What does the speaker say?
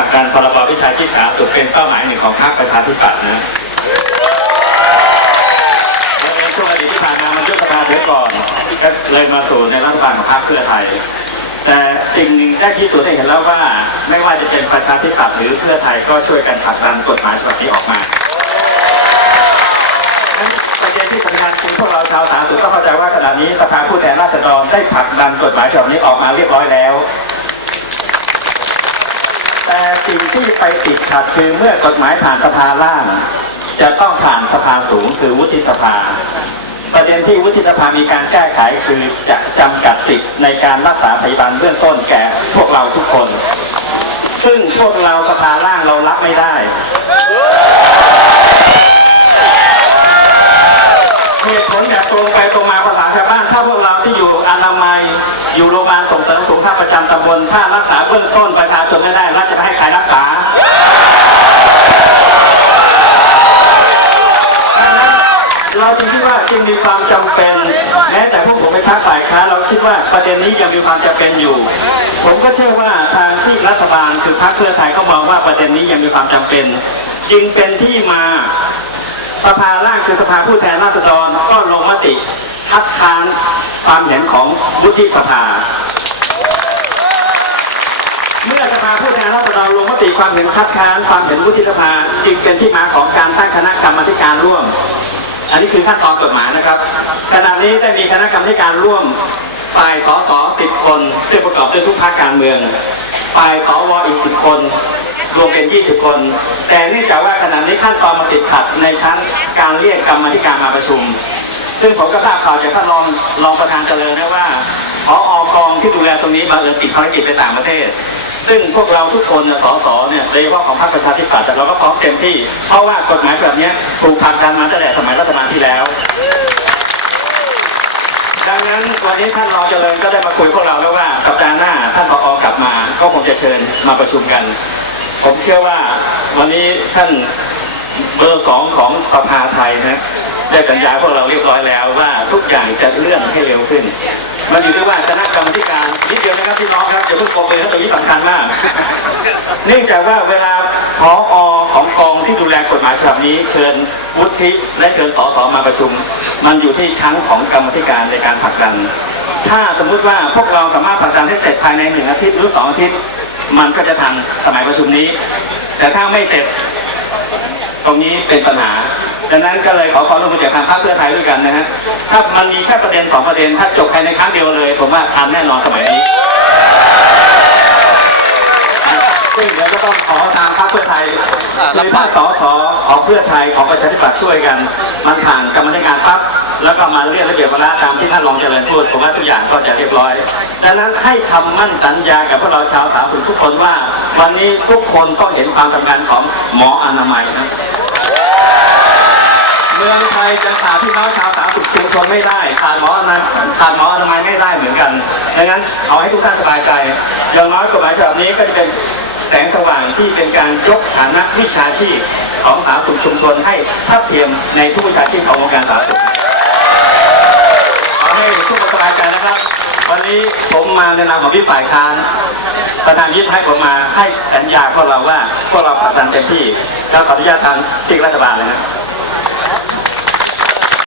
ลักดันพรบวิชาชีพสาธารณสุขเป็นเป้าหมายหนึ่งของพรรคประชาธิปัตย์นะในช่วงอดีตที่ผ่านมามันยุบสภาเสียก่อนก็เลยมาสู่ในรัฐบาลของพรรคเพื่อไทย แต่สิ่งหนึ่งได้ที่สุดได้เห็นแล้วว่าไม่ว่าจะเป็นประชาธิปัตย์หรือเพื่อไทยก็ช่วยกันผลักดันกฎหมายฉบับนี้ออกมานั้นประเด็นที่สำคัญคือพวกเราชาวสาธารณสุขต้องเข้าใจว่าขณะนี้สภาผู้แทนราษฎรได้ผลักดันกฎหมายฉบับนี้ออกมาเรียบร้อยแล้ว สิ่งที่ไปติดขัดคือเมื่อกฎหมายผ่านสภาล่าง จะต้องผ่านสภาสูงคือวุฒิสภา ประเด็นที่วุฒิสภามีการแก้ไขคือจะจำกัดสิทธิ์ในการรักษาพยาบาลเบื้องต้นแก่พวกเราทุกคน ซึ่งพวกเราสภาล่างเรารับไม่ได้เหตุผลแบบตรงไปตรงมาภาษาชาวบ้านถ้าพวกเราที่อยู่อนามัย อยู่โรงพยาบาลส่งเสริมสุขภาพประจำตำบล ถ้ารักษาเบื้องต้นประชาชนไม่ได้แล้วจะไปให้ใครรักษาดังนั้นเราจึงคิดว่าจึงมีความจำเป็น แม้แต่พวกผมเป็นพรรคฝ่ายค้านเราคิดว่าประเด็นนี้ยังมีความจำเป็นอยู่ ผมก็เชื่อว่าทางที่รัฐบาลคือพรรคเพื่อไทยก็มองว่าประเด็นนี้ยังมีความจำเป็น จึงเป็นที่มาสภาล่างคือสภาผู้แทนราษฎรก็ลงมติ คัดค้านความเห็นของวุฒิสภา เมื่อสภาผู้แทนราษฎรลงมติความเห็นคัดค้านความเห็นวุฒิสภาจึงเป็นที่มาของการตั้งคณะกรรมการร่วม อันนี้คือขั้นตอนกฎหมายนะครับขณะนี้ได้มีคณะกรรมการร่วมฝ่ายสส10คนซึ่งประกอบด้วยทุกภาคการเมืองฝ่ายสวอีก10คนรวมเป็น 20 คน แต่เนื่องจากว่าขณะนี้ขั้นตอนมาติดขัดในชั้นการเรียกกรรมธิการมาประชุม ซึ่งผมก็ทราบข่าวจากท่านรองรองประธานเจริญนะว่าพออกองที่ดูแลตรงนี้มาเอิญติดภารกิจไปต่างประเทศ ซึ่งพวกเราทุกคนสสเนี่ยโดยเฉพาะของพรรคประชาธิปัตย์แต่เราก็พร้อมเต็มที่ เพราะว่ากฎหมายแบบนี้ถูกผลักดันมาตั้งแต่สมัยรัฐบาลที่แล้ว ดังนั้นวันนี้ท่านรองเจริญก็ได้มาคุยพวกเราแล้วว่าสัปดาห์หน้าท่านผอกลับมาก็คงจะเชิญมาประชุมกัน ผมเชื่อว่าวันนี้ท่านเบอร์สองของสภาไทยนะ ได้สัญญาพวกเราเรียบร้อยแล้วว่าทุกอย่างจะเลื่อนให้เร็วขึ้น มันอยู่ที่ว่าคณะกรรมการนิดเดียวนะครับพี่น้องครับอย่าเพิ่งโกงเลยนะตรงนี้สำคัญมากเนื่องจากว่าเวลาพออของกองที่ดูแลกฎหมายฉบับนี้เชิญวุฒิและเชิญสสมาประชุม มันอยู่ที่ชั้นของกรรมธิการในการผลักดัน ถ้าสมมุติว่าพวกเราสามารถผลักดันให้เสร็จภายในหนึ่งอาทิตย์หรือสองอาทิตย์มันก็จะทันสมัยประชุมนี้ แต่ถ้าไม่เสร็จ ตรงนี้เป็นปัญหา ดังนั้นก็เลยขอความร่วมมือจากทางพรรคเพื่อไทยด้วยกันนะฮะถ้ามันมีแค่ประเด็นสองประเด็นถ้าจบภายในครั้งเดียวเลย ผมว่าทันแน่นอนสมัยนี้ซึ่งเดี๋ยวก็ต้องขอทางพรรคเพื่อไทยคือถ้าสสของเพื่อไทยของประชาธิปัตย์ช่วยกัน มันผ่านกรรมธิการปั๊บแล้วก็มาเรียกระเบียบวาระตามที่ท่านรองเจริญพูดผมว่าทุกอย่างก็จะเรียบร้อย ดังนั้นให้คำมั่นสัญญากับพวกเราชาวสาธารณสุขทุกคนว่า วันนี้ทุกคนต้องเห็นความสำคัญของหมออนามัยนะ เมืองไทยจะขาดพี่น้องชาวสาธารณสุขชุมชนไม่ได้ขาดหมออนามัยขาดหมออนามัยไม่ได้เหมือนกันดังนั้นเอาให้ทุกท่านสบายใจอย่างน้อยกฎหมายฉบับนี้ก็จะเป็นแสงสว่างที่เป็นการยกฐานะวิชาชีพของสาธารณสุขชุมชนให้ทัดเทียมในทุกวิชาชีพของวงการสาธารณสุขขอให้ทุกคนสบายใจนะครับ วันนี้ผมมาในนามของพี่ฝ่ายค้านประธานยิบให้ผมมาให้สัญญาพวกเราว่าพวกเราผลักดันเต็มที่ก็ขออนุญาตทางที่รัฐบาลเลยนะ